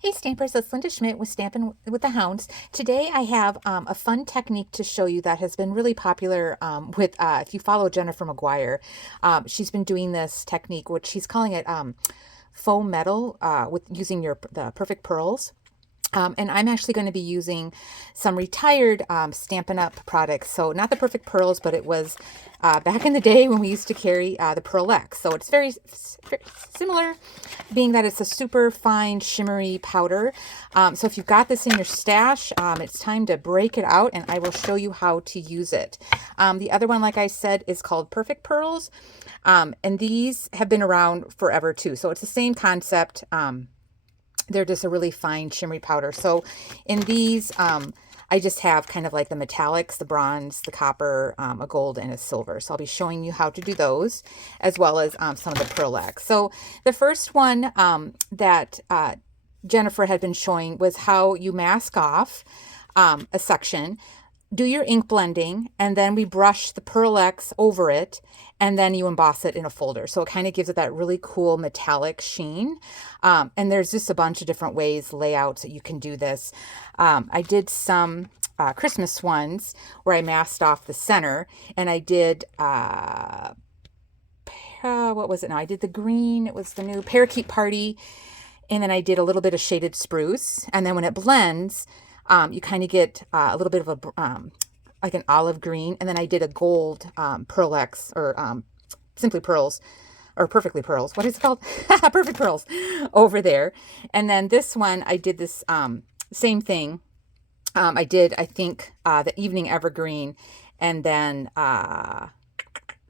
Hey Stampers, it's Linda Schmidt with Stampin' with the Hounds. Today I have a fun technique to show you that has been really popular with, if you follow Jennifer McGuire, she's been doing this technique, which she's calling it faux metal with using the perfect pearls. And I'm actually going to be using some retired Stampin' Up! Products. So not the Perfect Pearls, but it was back in the day when we used to carry the PearlEx. So it's very similar, being that it's a super fine shimmery powder. So if you've got this in your stash, it's time to break it out and I will show you how to use it. The other one, like I said, is called Perfect Pearls. And these have been around forever too. So it's the same concept. They're just a really fine shimmery powder. So in these, I just have kind of like the metallics, the bronze, the copper, a gold, and a silver. So I'll be showing you how to do those, as well as some of the PearlEx. So the first one that Jennifer had been showing was how you mask off a section, do your ink blending, and then we brush the PearlEx over it, and then you emboss it in a folder. So it kind of gives it that really cool metallic sheen. And there's just a bunch of different ways, layouts that you can do this. I did some Christmas ones where I masked off the center, and I did, what was it now? I did the green, it was the new Parakeet Party, and then I did a little bit of shaded spruce. And then when it blends, you kind of get a little bit of a, like an olive green. And then I did a gold PearlEx, or Simply Pearls, or Perfectly Pearls. What is it called? Perfect Pearls over there. And then this one, I did this same thing. I did, I think, the Evening Evergreen. And then I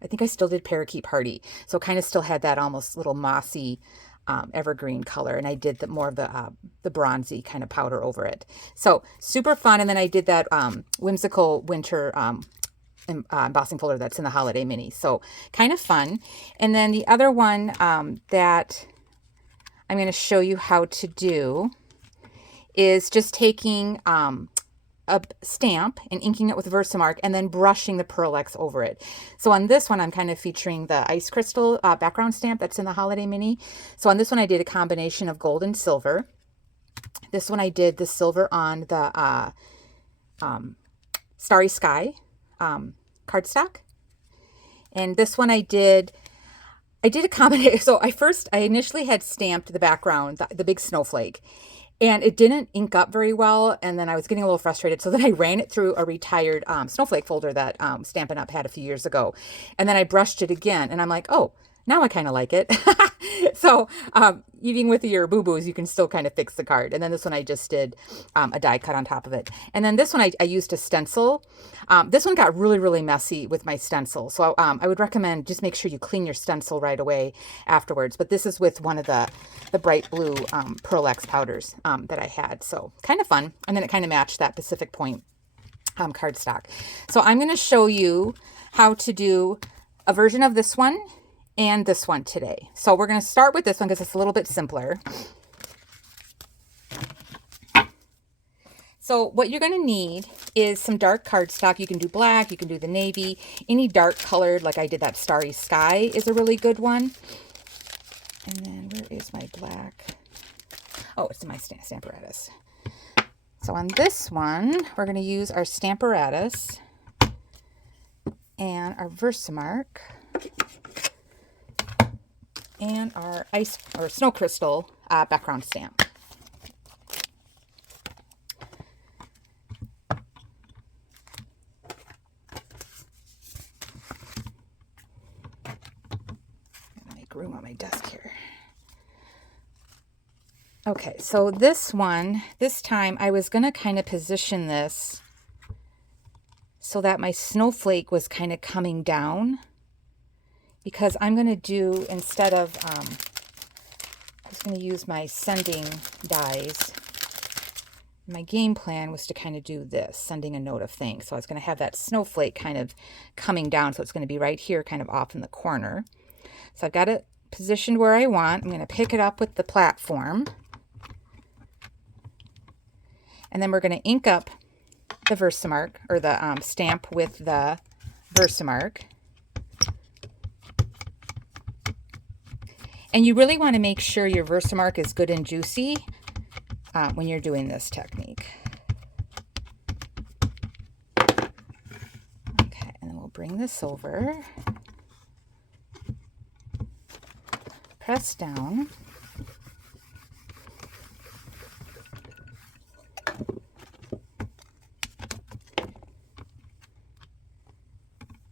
think I still did Parakeet Party. So kind of still had that almost little mossy evergreen color, and I did more of the bronzy kind of powder over it. So super fun. And then I did that whimsical winter embossing folder that's in the holiday mini. So kind of fun. And then the other one that I'm going to show you how to do is just taking a stamp and inking it with Versamark and then brushing the PearlEx over it. So on this one, I'm kind of featuring the ice crystal background stamp that's in the holiday mini. So on this one, I did a combination of gold and silver. This one, I did the silver on the Starry Sky cardstock. And this one I did a combination. So I initially had stamped the background, the big snowflake, and it didn't ink up very well. And then I was getting a little frustrated. So then I ran it through a retired snowflake folder that Stampin' Up! Had a few years ago. And then I brushed it again. And I'm like, oh, now I kind of like it. So even with your boo-boos, you can still kind of fix the card. And then this one I just did a die cut on top of it. And then this one I used a stencil. This one got really, really messy with my stencil. So I would recommend just make sure you clean your stencil right away afterwards. But this is with one of the bright blue PearlEx powders that I had. So kind of fun. And then it kind of matched that Pacific Point cardstock. So I'm going to show you how to do a version of this one and this one today. So we're going to start with this one because it's a little bit simpler. So what you're going to need is some dark cardstock. You can do black, you can do the navy, any dark colored, like I did that Starry Sky is a really good one. And then where is my black? Oh, it's in my Stamparatus. So on this one, we're going to use our Stamparatus and our Versamark and our ice or snow crystal background stamp. Make room on my desk here. Okay, so this time I was going to kind of position this so that my snowflake was kind of coming down, because I'm going to do, instead of, I was going to use my sending dies. My game plan was to kind of do this, sending a note of thanks. So I was going to have that snowflake kind of coming down. So it's going to be right here, kind of off in the corner. So I've got it positioned where I want. I'm going to pick it up with the platform. And then we're going to ink up the Versamark, or the stamp with the Versamark. And you really want to make sure your Versamark is good and juicy when you're doing this technique. Okay, and then we'll bring this over, press down,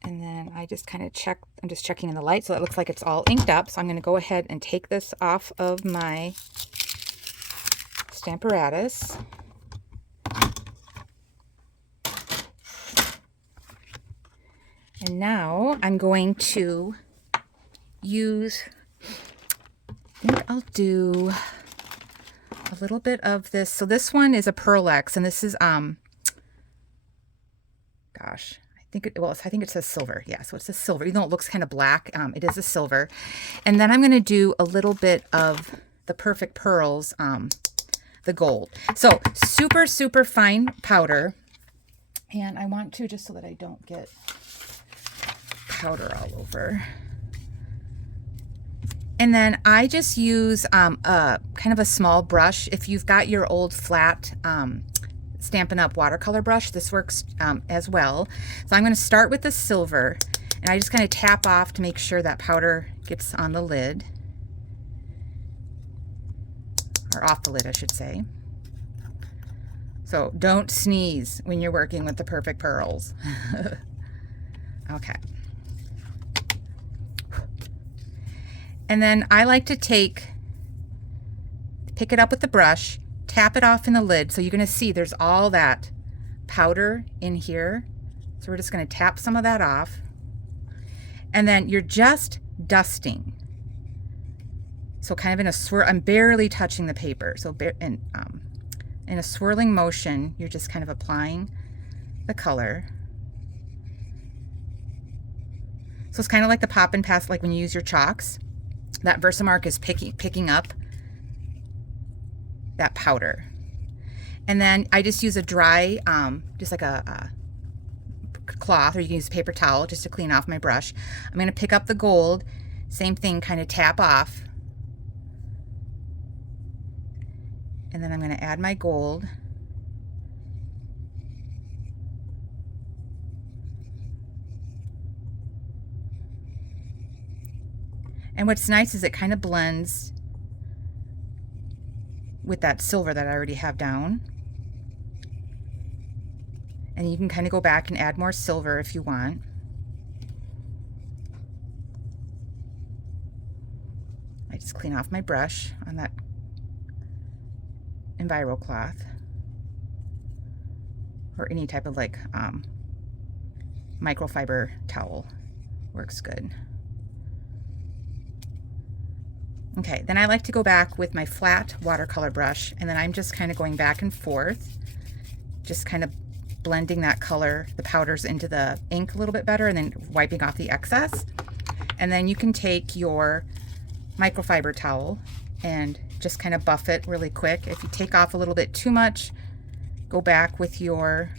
and then I just kind of check, I'm just checking in the light so it looks like it's all inked up. So I'm going to go ahead and take this off of my Stamparatus. And now I'm going to use, I think I'll do a little bit of this. So this one is a PearlEx, and this is, gosh, I think it says silver. Yeah, so it's a silver, even though it looks kind of black, it is a silver. And then I'm going to do a little bit of the Perfect Pearls, the gold. So super, super fine powder. And I want to, just so that I don't get powder all over. And then I just use a kind of a small brush. If you've got your old flat Stampin' Up! Watercolor brush, this works as well. So I'm going to start with the silver, and I just kind of tap off to make sure that powder gets on the lid. Or off the lid, I should say. So don't sneeze when you're working with the Perfect Pearls. Okay. And then I like to pick it up with the brush, tap it off in the lid. So you're going to see there's all that powder in here. So we're just going to tap some of that off. And then you're just dusting. So kind of in a swirl, I'm barely touching the paper. So in a swirling motion, you're just kind of applying the color. So it's kind of like the pop and pass, like when you use your chalks. That Versamark is picking up that powder. And then I just use a dry, just like a cloth, or you can use a paper towel just to clean off my brush. I'm going to pick up the gold, same thing, kind of tap off. And then I'm going to add my gold. And what's nice is it kind of blends with that silver that I already have down. And you can kind of go back and add more silver if you want. I just clean off my brush on that Enviro cloth, or any type of like microfiber towel works good. Okay, then I like to go back with my flat watercolor brush, and then I'm just kind of going back and forth, just kind of blending that color, the powders, into the ink a little bit better, and then wiping off the excess. And then you can take your microfiber towel and just kind of buff it really quick. If you take off a little bit too much, go back with your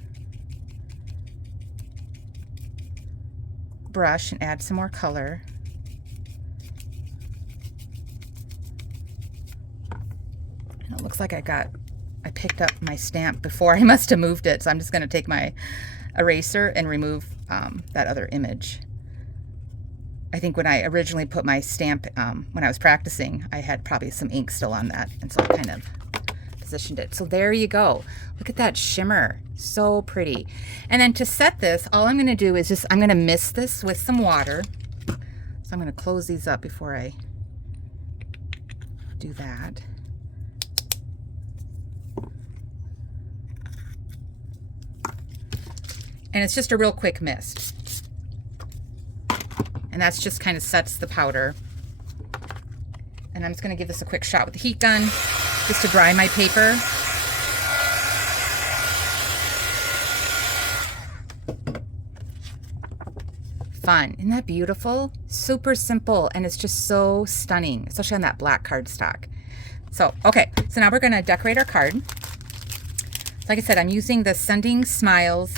brush and add some more color. And it looks like I picked up my stamp before I must have moved it, so I'm just going to take my eraser and remove that other image. I think when I originally put my stamp, when I was practicing, I had probably some ink still on that, and so I kind of positioned it. So there you go. Look at that shimmer. So pretty. And then to set this, all I'm going to do is I'm going to mist this with some water. So I'm going to close these up before I do that. And it's just a real quick mist. And that's just kind of sets the powder. And I'm just going to give this a quick shot with the heat gun just to dry my paper. Fun. Isn't that beautiful? Super simple, and it's just so stunning, especially on that black cardstock. So, okay, so now we're going to decorate our card. Like I said, I'm using the Sending Smiles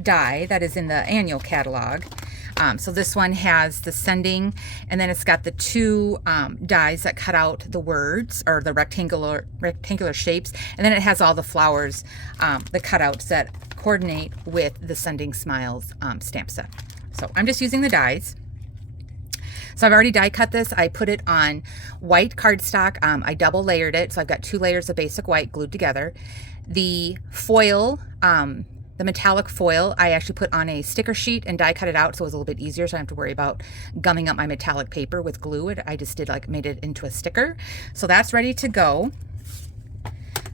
die that is in the annual catalog. So this one has the sending, and then it's got the two dies that cut out the words or the rectangular shapes, and then it has all the flowers, the cutouts that coordinate with the Sending Smiles stamp set. So I'm just using the dies. So I've already die cut this. I put it on white cardstock. I double layered it. So I've got 2 layers of basic white glued together. The foil, the metallic foil, I actually put on a sticker sheet and die cut it out, so it was a little bit easier, so I don't have to worry about gumming up my metallic paper with glue. I just did made it into a sticker. So that's ready to go.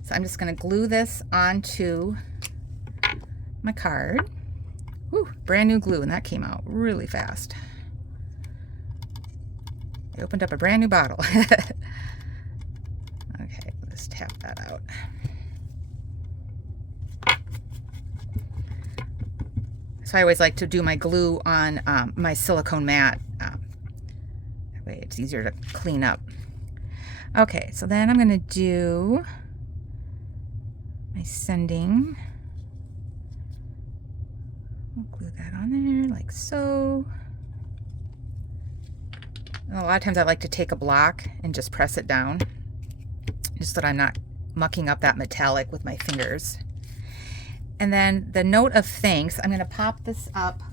So I'm just gonna glue this onto my card. Whew, brand new glue, and that came out really fast. I opened up a brand new bottle. Okay, let's tap that out. So I always like to do my glue on my silicone mat. That way it's easier to clean up. Okay, so then I'm going to do my sending. I'll glue that on there like so. And a lot of times I like to take a block and just press it down, just so that I'm not mucking up that metallic with my fingers. And then the note of thanks, I'm going to pop this up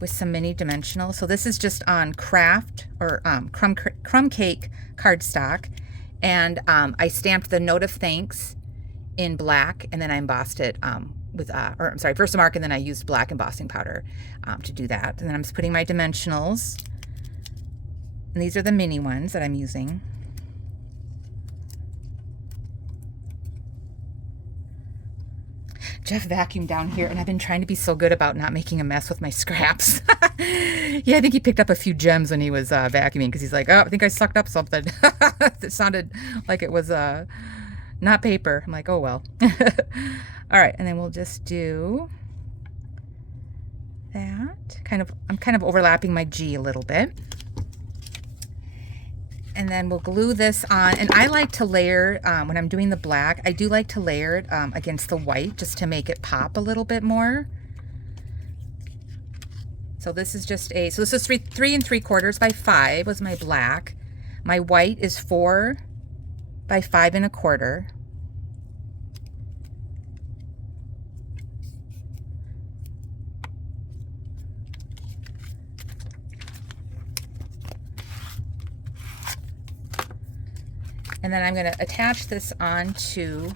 with some mini dimensional. So this is just on craft or crumb cake cardstock, and I stamped the note of thanks in black, and then I embossed it with, or I'm sorry, Versamark, and then I used black embossing powder to do that. And then I'm just putting my dimensionals, and these are the mini ones that I'm using. Jeff vacuumed down here, and I've been trying to be so good about not making a mess with my scraps. Yeah, I think he picked up a few gems when he was vacuuming, because he's like, oh, I think I sucked up something. It sounded like it was not paper. I'm like, oh, well. All right, and then we'll just do that. I'm kind of overlapping my G a little bit. And then we'll glue this on, and I like to layer, when I'm doing the black, I do like to layer it against the white just to make it pop a little bit more. So this is just so this is 3 3/4 by 5 was my black. My white is 4 by 5 1/4. And then I'm going to attach this onto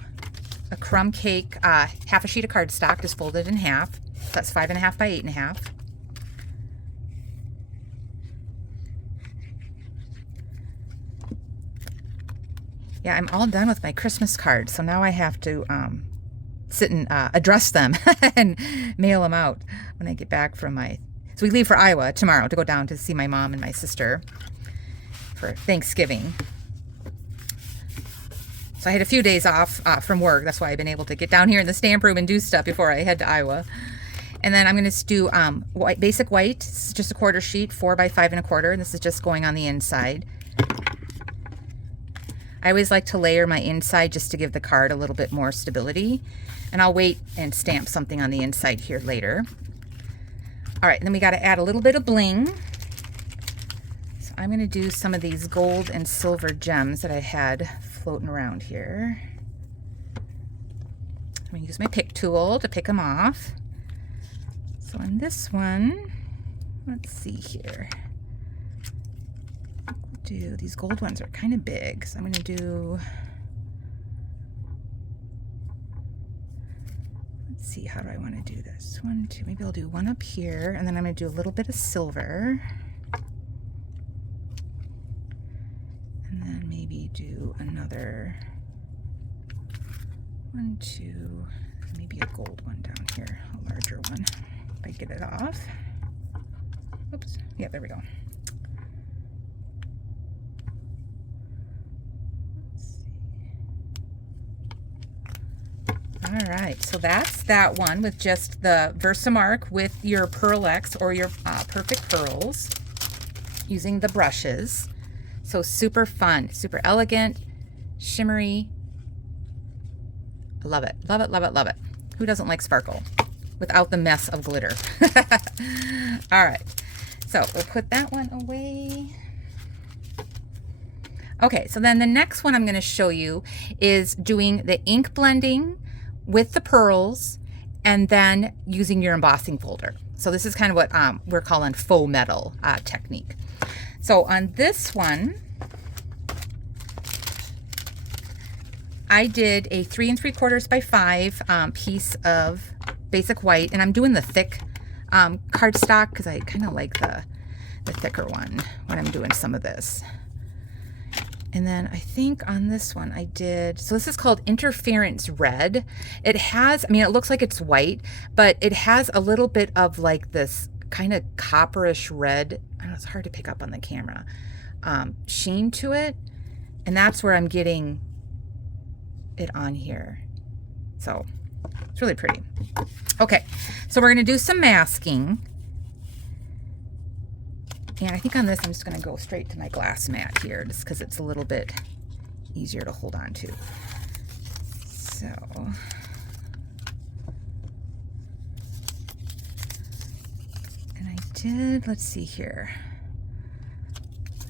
a crumb cake, half a sheet of cardstock, just folded in half. That's 5 1/2 by 8 1/2. Yeah, I'm all done with my Christmas cards, so now I have to sit and address them and mail them out when I get back from So we leave for Iowa tomorrow to go down to see my mom and my sister for Thanksgiving. So I had a few days off from work. That's why I've been able to get down here in the stamp room and do stuff before I head to Iowa. And then I'm going to do basic white. This is just a 1/4 sheet, 4 by 5 1/4. And this is just going on the inside. I always like to layer my inside just to give the card a little bit more stability. And I'll wait and stamp something on the inside here later. All right, and then we got to add a little bit of bling. So I'm going to do some of these gold and silver gems that I had floating around here. I'm going to use my pick tool to pick them off. So on this one, let's see here. These gold ones are kind of big, so I'm going to do, let's see, how do I want to do this? 1, 2, maybe I'll do one up here, and then I'm going to do a little bit of silver. And then maybe do another 1, 2, maybe a gold one down here, a larger one, if I get it off. Oops, yeah, there we go. All right, so that's that one with just the Versamark with your PearlEx or your Perfect Pearls using the brushes. So super fun, super elegant, shimmery. Love it, love it, love it, love it. Who doesn't like sparkle? without the mess of glitter. All right, so we'll put that one away. Okay, so then the next one I'm going to show you is doing the ink blending with the pearls and then using your embossing folder. So this is kind of what we're calling faux metal technique. So on this one, I did a 3 3/4 by 5 piece of basic white, and I'm doing the thick cardstock because I kind of like the thicker one when I'm doing some of this. And then I think on this one I did, so this is called Interference Red. It has, I mean, it looks like it's white, but it has a little bit of like this kind of copperish red, I don't know, it's hard to pick up on the camera, sheen to it. And that's where I'm getting it on here. So it's really pretty. Okay, so we're gonna do some masking. And I think on this, I'm just going to go straight to my glass mat here, just because it's a little bit easier to hold on to. So, and I did, let's see here.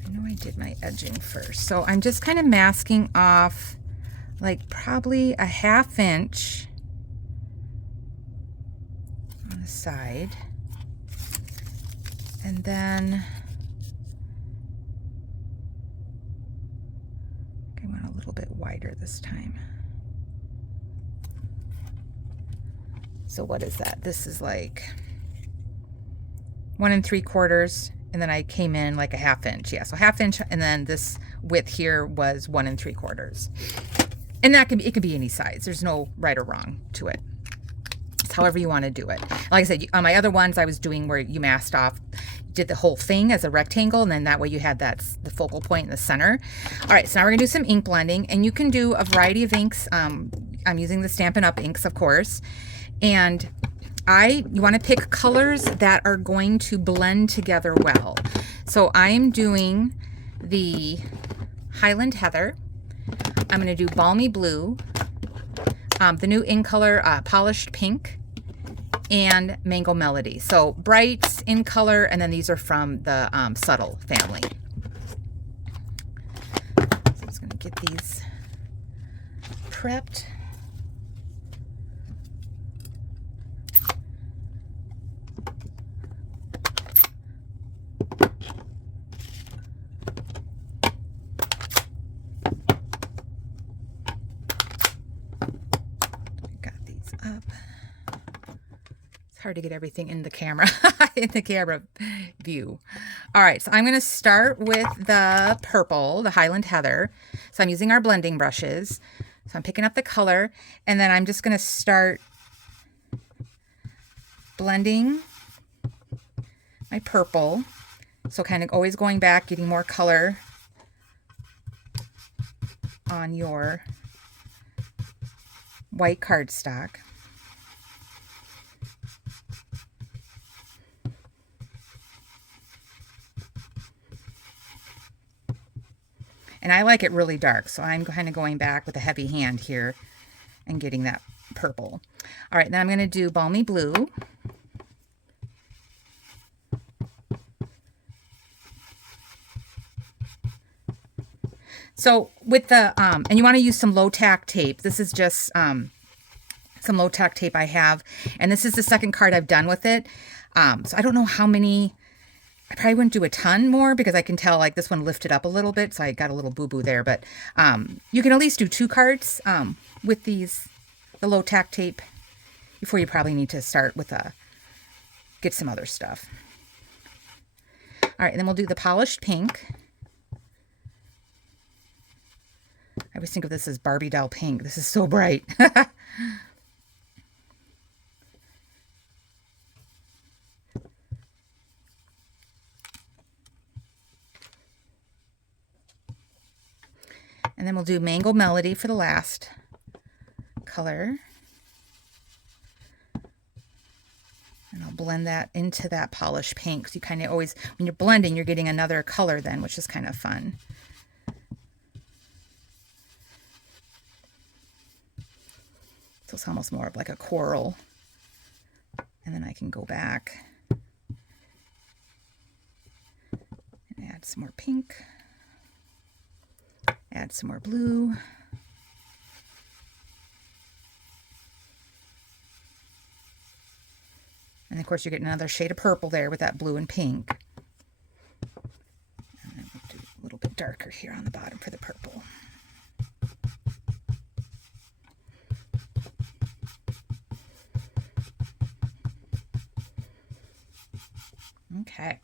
I know I did my edging first. So I'm just kind of masking off like probably a 1/2 inch on the side. And then I went a little bit wider this time. So what is that? This is like 1 3/4, and then I came in like a 1/2 inch. Yeah, so 1/2 inch, and then this width here was 1 3/4. And that can be, it can be any size. There's no right or wrong to it. It's however you want to do it. Like I said, on my other ones, I was doing where you masked off, did the whole thing as a rectangle, and then that way you had the focal point in the center. All right, so now we're gonna do some ink blending, and you can do a variety of inks. I'm using the Stampin' Up! Inks, of course, and you want to pick colors that are going to blend together well. So I'm doing the Highland Heather. I'm gonna do Balmy Blue, the new in color Polished Pink, and Mango Melody. So brights in color, and then these are from the Subtle family. So I'm just gonna get these prepped. Got these up. Hard to get everything in the camera, in the camera view. All right, so I'm going to start with the purple, the Highland Heather. So I'm using our blending brushes. So I'm picking up the color, and then I'm just going to start blending my purple. So kind of always going back, getting more color on your white cardstock. And I like it really dark, so I'm kind of going back with a heavy hand here and getting that purple. All right, then I'm going to do Balmy Blue. So with the, and you want to use some low tack tape. This is just some low tack tape I have, and this is the second card I've done with it. So I don't know how many. I probably wouldn't do a ton more because I can tell like this one lifted up a little bit, so I got a little boo-boo there. But you can at least do 2 cards with the low tack tape before you probably need to start with get some other stuff. All right, and then we'll do the Polished Pink. I always think of this as Barbie doll pink. This is so bright. And then we'll do Mango Melody for the last color. And I'll blend that into that Polished Pink. So you kind of always, when you're blending, you're getting another color then, which is kind of fun. So it's almost more of like a coral And then I can go back and add some more pink, add some more blue. And of course, you're getting another shade of purple there with that blue and pink. And then we'll do a little bit darker here on the bottom for the purple. Okay.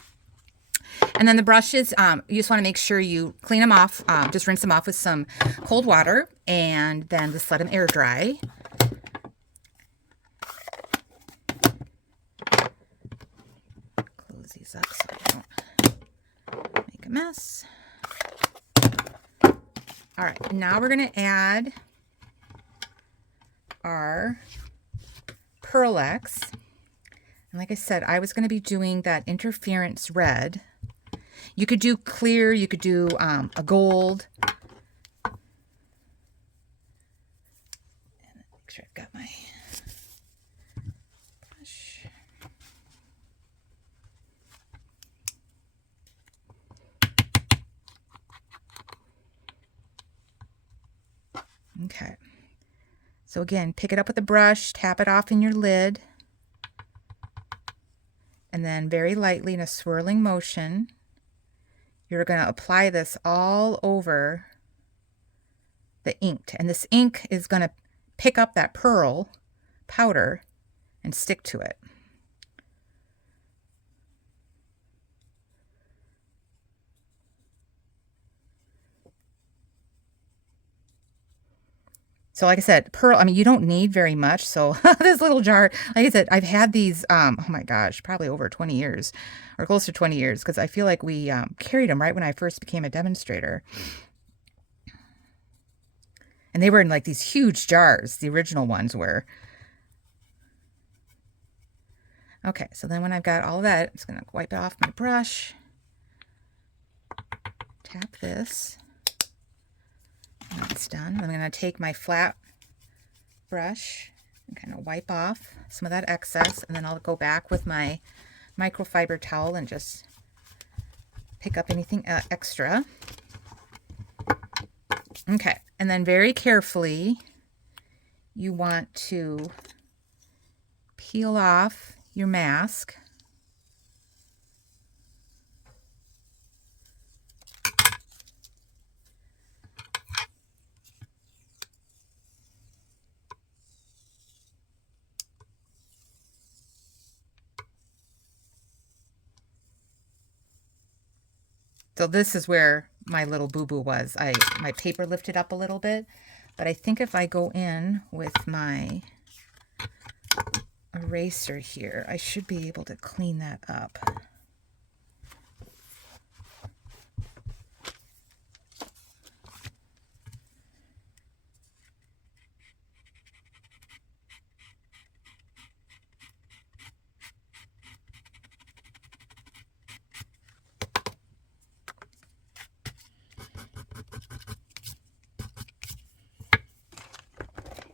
And then the brushes, you just want to make sure you clean them off. Just rinse them off with some cold water and then just let them air dry. Close these up so I don't make a mess. All right, now we're going to add our PearlEx. And like I said, I was going to be doing that interference red. You could do clear, you could do a gold. And make sure I've got my brush. Okay. So again, pick it up with a brush, tap it off in your lid. And then very lightly in a swirling motion, you're going to apply this all over the ink. And this ink is going to pick up that pearl powder and stick to it. So like I said, pearl, I mean, you don't need very much. So this little jar, like I said, I've had these, oh my gosh, probably over 20 years or close to 20 years, because I feel like we carried them right when I first became a demonstrator. And they were in like these huge jars. The original ones were. Okay, so then when I've got all of that, I'm just going to wipe it off my brush. Tap this. And that's done. I'm going to take my flat brush and kind of wipe off some of that excess, and then I'll go back with my microfiber towel and just pick up anything extra. Okay, and then very carefully you want to peel off your mask. So this is where my little boo-boo was. My paper lifted up a little bit, but I think if I go in with my eraser here, I should be able to clean that up.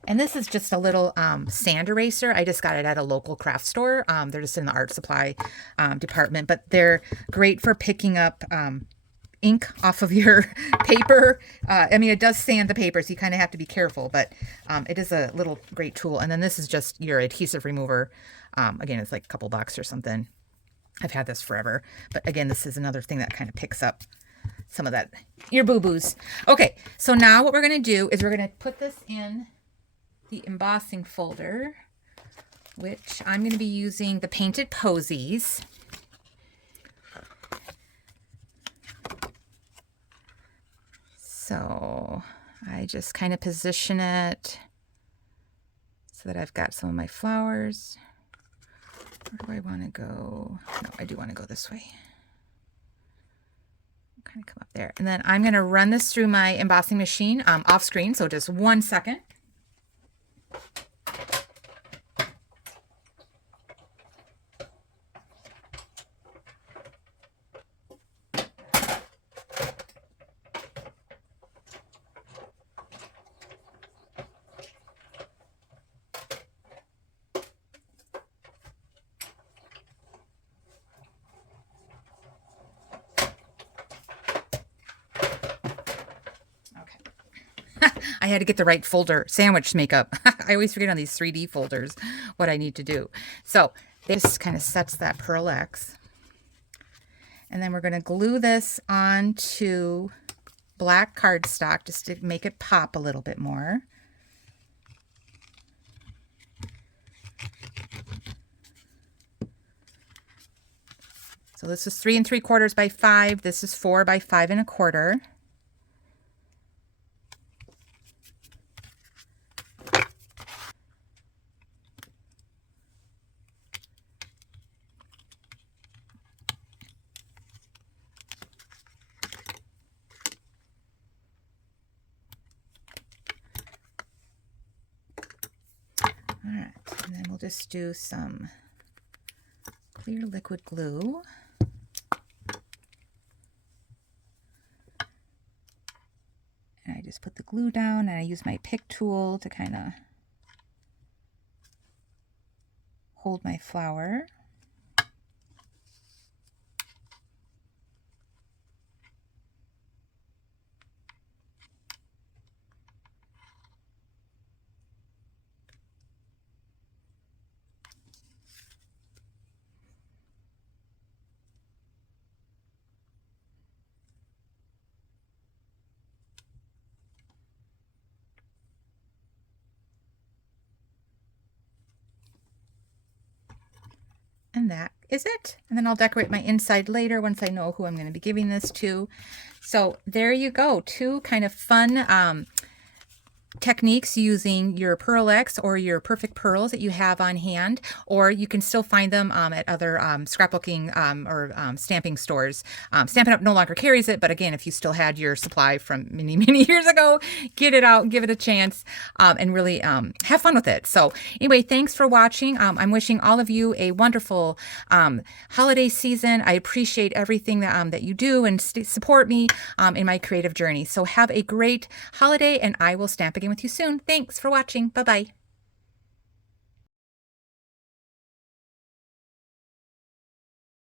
And this is just a little sand eraser. I just got it at a local craft store. They're just in the art supply department, but they're great for picking up ink off of your paper. I mean, it does sand the paper, so you kind of have to be careful, but it is a little great tool. And then this is just your adhesive remover. Again, it's like a couple bucks or something. I've had this forever. But again, this is another thing that kind of picks up some of that, your boo-boos. Okay, so now what we're going to do is we're going to put this in the embossing folder, which I'm going to be using the Painted Posies. So I just kind of position it so that I've got some of my flowers. Where do I want to go? No, I do want to go this way. Kind of come up there. And then I'm going to run this through my embossing machine off screen. So just 1 second. I had to get the right folder, sandwich makeup. I always forget on these 3D folders what I need to do. So this kind of sets that PearlEx. And then we're going to glue this onto black cardstock just to make it pop a little bit more. So this is 3 3/4 by 5. This is 4 by 5 1/4. All right, and then we'll just do some clear liquid glue. And I just put the glue down, and I use my pick tool to kind of hold my flower. And that is it. And then I'll decorate my inside later once I know who I'm going to be giving this to. So there you go. 2 kind of fun techniques using your PearlEx or your perfect pearls that you have on hand, or you can still find them at other scrapbooking or stamping stores. Stampin' Up! No longer carries it, but again, if you still had your supply from many, many years ago, get it out, give it a chance, and really have fun with it. So anyway, thanks for watching. I'm wishing all of you a wonderful holiday season. I appreciate everything that you do and support me in my creative journey. So have a great holiday, and I will stamp again with you soon. Thanks for watching. Bye-bye.